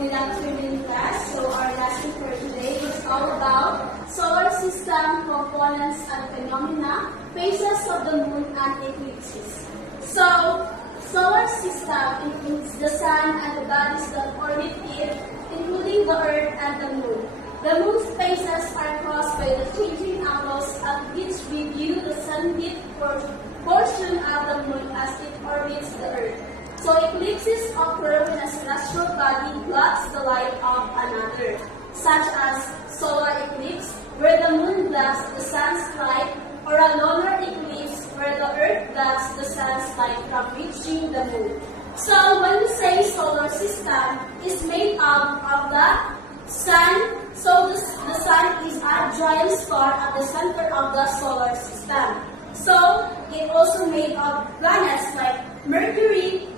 good afternoon, class. So our lesson for today is all about solar system components and phenomena, phases of the moon and eclipses. So, solar system includes the sun and the bodies that orbit it, including the earth and the moon. The moon's phases are caused by the changing angles at which we view the sunlit portion of the moon as it orbits the earth. So eclipses occur when a celestial body blocks the light of another, such as solar eclipse, where the moon blocks the sun's light, or a lunar eclipse, where the earth blocks the sun's light from reaching the moon. So when we say solar system is made up of the sun, so the sun is a giant star at the center of the solar system. So it also made of planets like Mercury,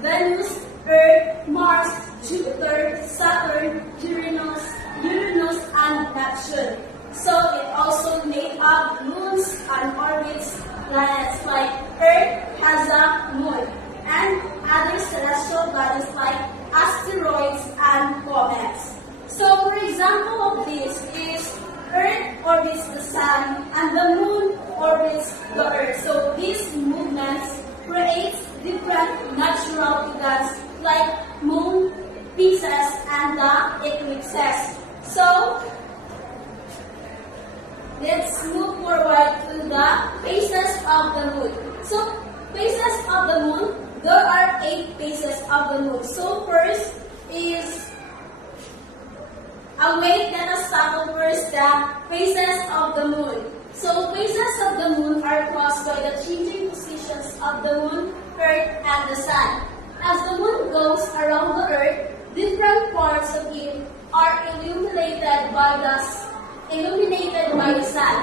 Venus, Earth, Mars, Jupiter, Saturn, Uranus, and Neptune. So it also made of moons and orbits planets like Earth has a moon, and other celestial bodies like asteroids and comets. So for example of this is Earth orbits the sun and the moon orbits the earth. So these movements create different natural events like moon phases and the eclipses. So let's move forward to the phases of the moon. So phases of the moon, there are 8 phases of the moon. So first is a way let us tackle first the phases of the moon. So phases of the moon are caused by the changing positions of the moon, earth, and the sun. As the moon goes around the earth, different parts of it are illuminated by the sun.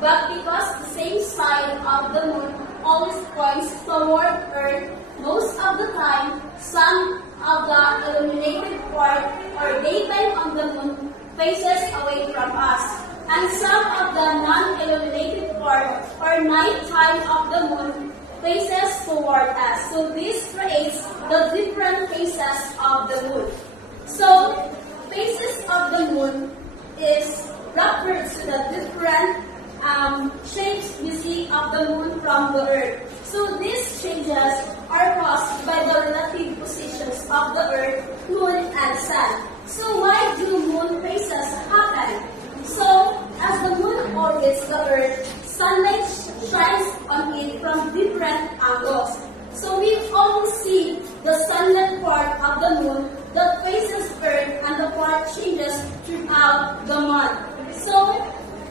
But because the same side of the moon always points toward earth, most of the time, some of the illuminated part or daytime on the moon faces away from us, and some of the non-illuminated part or nighttime of the moon faces toward us. So this creates the different phases of the moon. So phases of the moon is refers to the different shapes we see of the moon from the earth. So these changes are caused by the relative positions of the earth, moon, and sun. So why do moon phases happen? So as the moon orbits the earth, sunlight shines on it from different angles. So we always see the sunlit part of the moon that faces earth, and the part changes throughout the month. So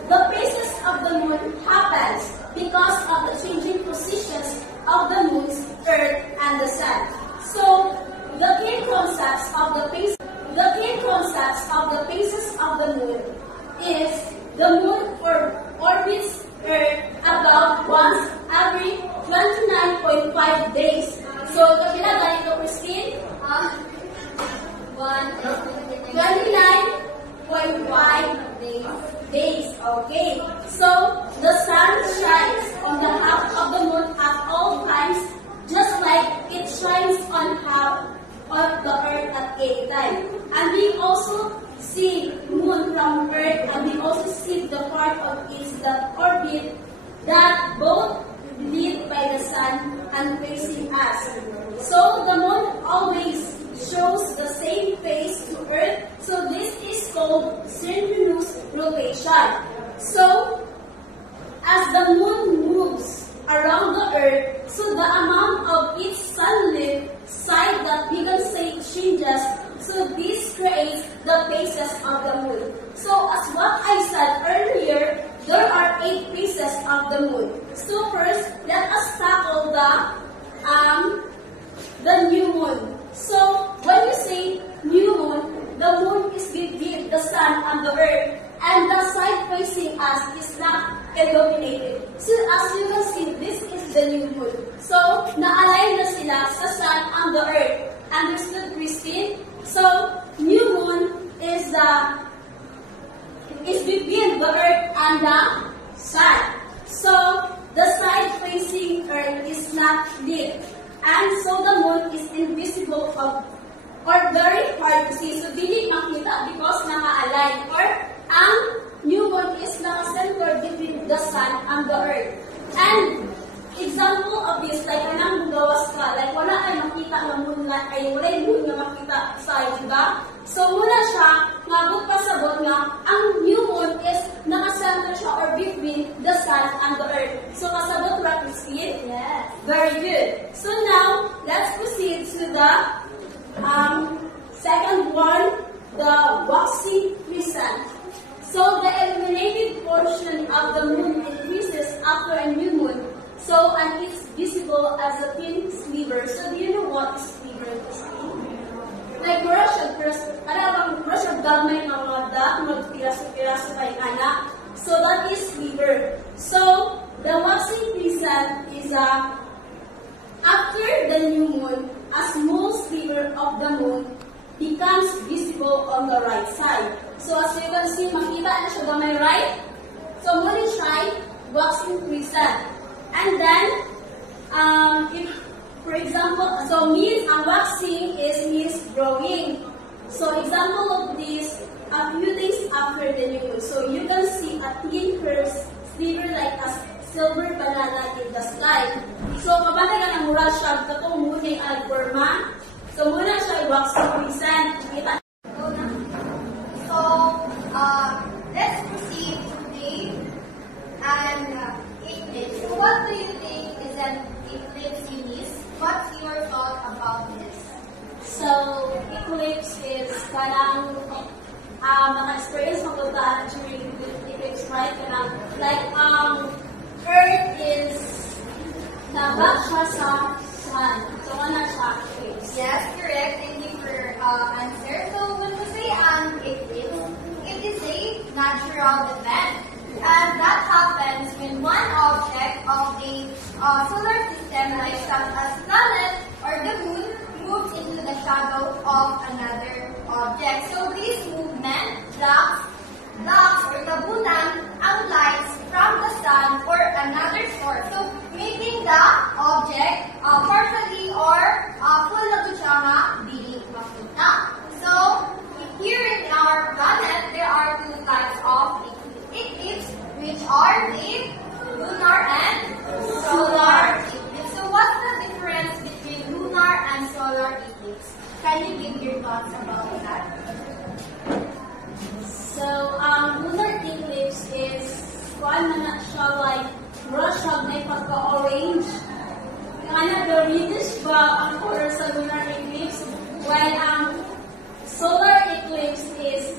the phases of the moon happens because of the changing positions of the moon's earth and the sun. So the key concepts of the phases of the moon is the moon orbits earth about once every 29.5 days. So kapila ganito Christine? 29.5 days. Okay. So the sun shines on the half of the moon at all times, just like it shines on half of the earth at any time. And we also see moon from earth, and we also see the part of its orbit that both lit by the sun and facing us. So the moon always shows the same face to earth. So this is called synchronous rotation. So as the moon moves around the earth, so the amount of its sunlit side that we can say changes. So this creates the phases of the moon. So as what I said earlier, there are 8 phases of the moon. So first, let us tackle the new moon. So when you say new moon, the moon is between the sun and the earth, and the side facing us is not illuminated. So as you can see, this is the new moon. So na-align na sila sa sun and the earth. Understood, Christine? So new moon is between the earth and the sun. So the side facing earth is not lit, and so the moon is invisible or very hard to see. So nga moonlight ay walay moon nga makita sa diba? So muna siya mabot pasabot nga ang new moon is naka-center siya or between the sun and the earth. So kasabot ra Christine? Yes. Very good. So now let's proceed to the second one, the waxing crescent. So the illuminated portion of the moon increases after a new moon. So, and it's visible as a thin sliver. So, do you know what is sliver? Like, brush of dagmay ng mga dot, magpiraso-piraso kay anak. So, that is sliver. So, the waxing crescent is after the new moon, a small sliver of the moon becomes visible on the right side. So, as you can see, makita na siya gamay right? So, muna siya waxing crescent. And then, if, for example, so means waxing means growing. So example of this, a few days after the new moon. So you can see a thin curved sliver like a silver banana in the sky. So kapag ka mura siya, katong muna yung alforma. So muna siya waxing crescent. Kita. So let's proceed today and. So what do you think is an eclipse, Eunice? What's your thought about this? So, eclipse is kanang maka-experience magpunta during eclipse, right? Kanang, like, Earth is nabak siya sa sun. So, ano siya eclipse? Yes, correct. Thank you for answer. So, when we say an eclipse, it is a natural event. And that happens when one object of the solar system, like such as planet or the moon, moves into the shadow of another object. So this movement blocks or tabunan ang lights from the sun or another source. So making the object partially or full na siya nga dili makita. So here in our planet, there are two types of eclipse, which are the lunar and solar eclipse. So what's the difference between lunar and solar eclipse? Can you give your thoughts about that? So, lunar eclipse is one na siya like brush up may pagka-orange. Kana the reddish ba ang color sa lunar eclipse? While solar eclipse is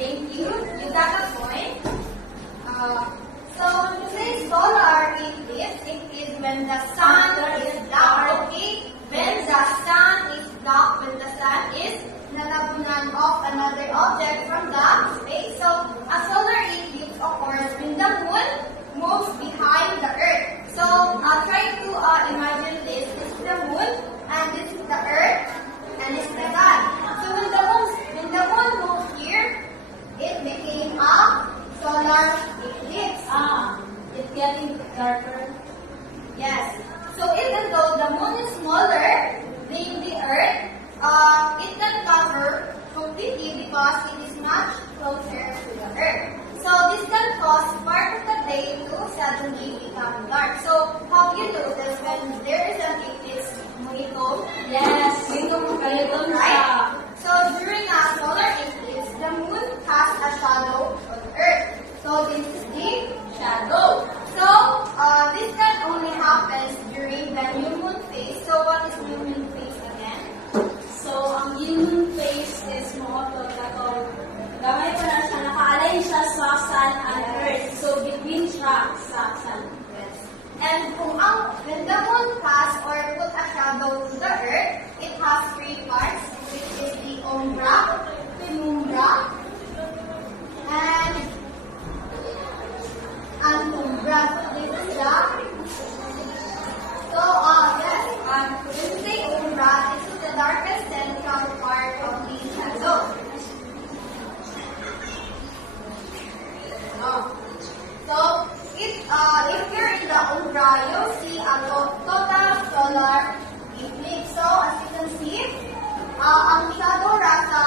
thank you. You got a point. So when we say solar eclipse, it is when the sun is dark. Okay? When the sun is dark, when the sun is nalabunan of another object from the space. So a solar eclipse occurs when the moon moves behind the earth. So try to imagine this. This is the moon and this is the earth and this is the sun. So when the moon moves here, it became a solar eclipse. It's getting darker. Yes. So even though the moon is smaller than the earth, it can cover completely because it is much closer to the earth. So this can cause part of the day to suddenly become dark. So have you noticed when there is an eclipse, Moito? Yes, Right? So during a solar eclipse, the moon has a shadow on Earth. So this is the shadow. So this can only happen during the new moon phase. So what is new moon phase again? So, ang new moon phase is more to katong gamay pa na siya, naka-align siya sa sun and earth. So, between siya sa sun. Yes. And when the moon pass or put a shadow to the earth, it has three parts, which is the umbra, penumbra, and antumbra. This is the when we say umbra, this is the darkest central part of the shadow. So if you're in the umbra, you'll see a total solar eclipse. So as you can see, ang shadow ra sa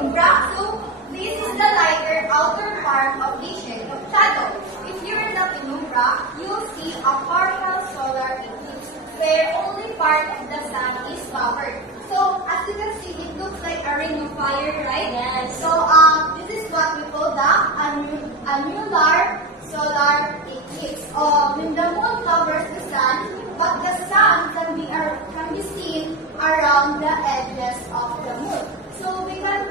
penumbra. So this is the lighter outer part of the shadow. If you're in the penumbra, you'll see a partial solar eclipse where only part of the sun is covered. So as you can see, it looks like a ring of fire, right? Yes. So this is what we call the annular solar eclipse. When the moon covers the sun, but the sun can be seen around the edges of the moon. So we can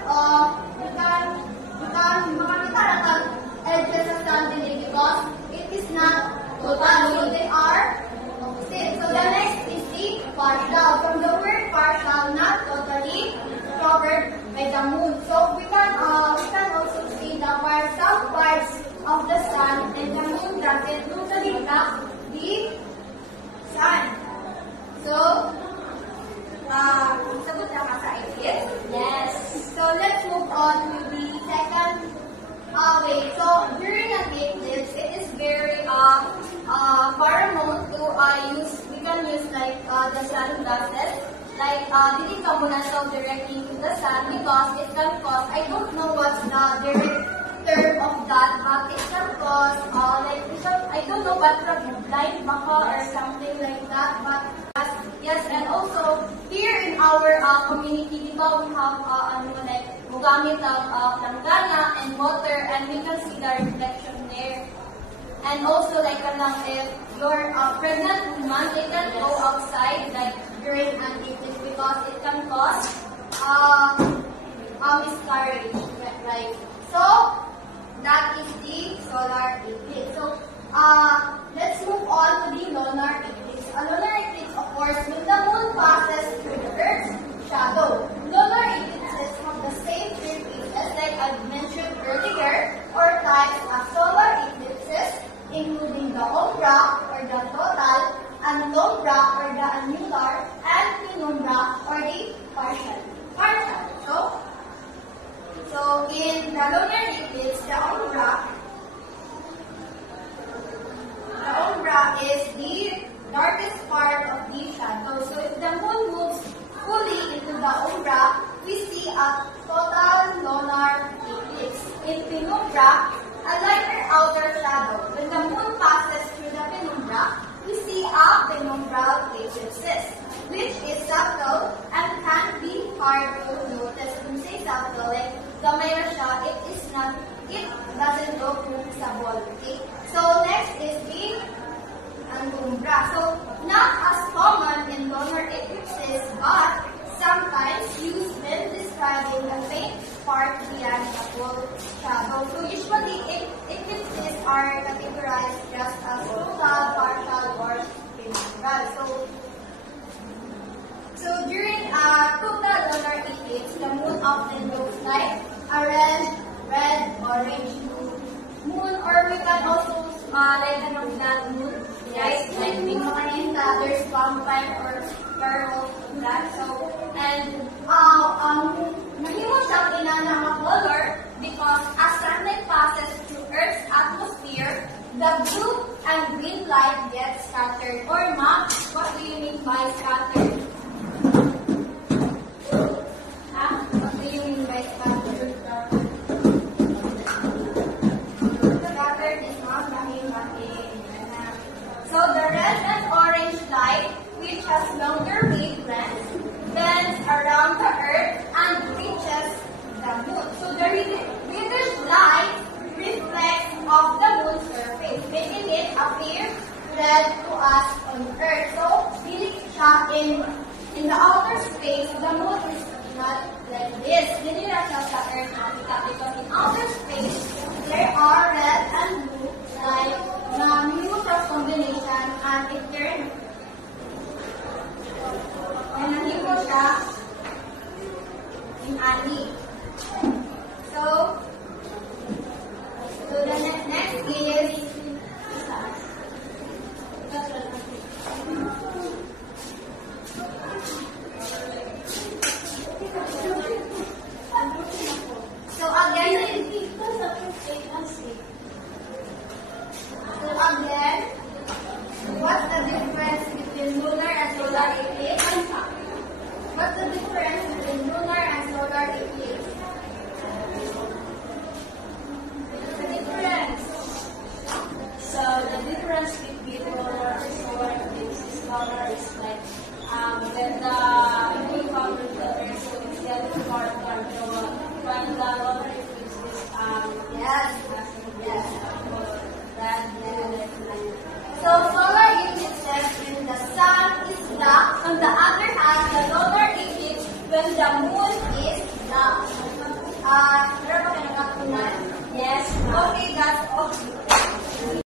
makakita ang edges of sun din because it is not total, so they are opposite. So the next is the partial. From the word partial, not totally covered by the moon. So we can also see the partial parts of the sun, and the moon doesn't totally block the sun. So, sagot na ka sa eclipse? Yes. So let's move on to the second way. So during an eclipse, it is very paramount to use. We can use like the sunglasses. Like dili ka muna so directly to the sun because it can cause. I don't know what's the direct term of that, but it can cause I don't know what blind baka or something like that. But yes, and also here in our community, di ba, we have gugamit ng langgana and water, and we can see the reflection there. And also like if you're a pregnant woman, they can go outside like during an eclipse because it can cause miscarriage, right? So that is the solar eclipse. So let's move on to the lunar eclipse. A lunar eclipse, of course, when the moon passes through the Earth's shadow. Lunar eclipses have the same three phases like I mentioned earlier, or types of solar eclipses, including the umbra or the total, annumbra or the annular, and penumbra or the partial. So in the lunar eclipse, the umbra is the darkest part of the shadow. So if the moon moves fully into the umbra, we see a total lunar eclipse. In penumbra, a lighter outer shadow. When the moon passes through the penumbra, we see a penumbral eclipses, which is subtle and can be hard to notice. When we say subtle, like gamay na siya, it doesn't look noticeable. Okay? So next is the annumbra. So not as common in lunar eclipses, but sometimes used when describing the faint part beyond the full shadow. So usually eclipses are categorized just as total, partial, or penumbral. So during a total lunar eclipse, the moon often looks like a red, orange moon, or we can also like blood moon, right? Like we can there's vampire or pearl blood. So and mahimo siyang inanang color because as sunlight passes through Earth's atmosphere, the blue and green light gets scattered. Or not, what do you mean by scattered? What do you mean by scattered? Scattered is not mahing. So the red and orange light, which has longer wavelengths, bends around the Earth and reaches the moon. So the reddish light reflects off the moon's surface, making it appear red to us on Earth. So dili siya in the outer space, the moon is not like this. Dili na siya sa Earth nakita because in outer space, there are red and blue light na mutual combination and it turns and nahimo siya in ani. So the next is what's the difference between lunar and solar eclipse? What's the difference between lunar and solar eclipse? So solar eclipses when the sun is black. On the other hand, the lunar eclipse when the moon is black. Meron pa kayo nakakunan? Yes. Okay, that's all.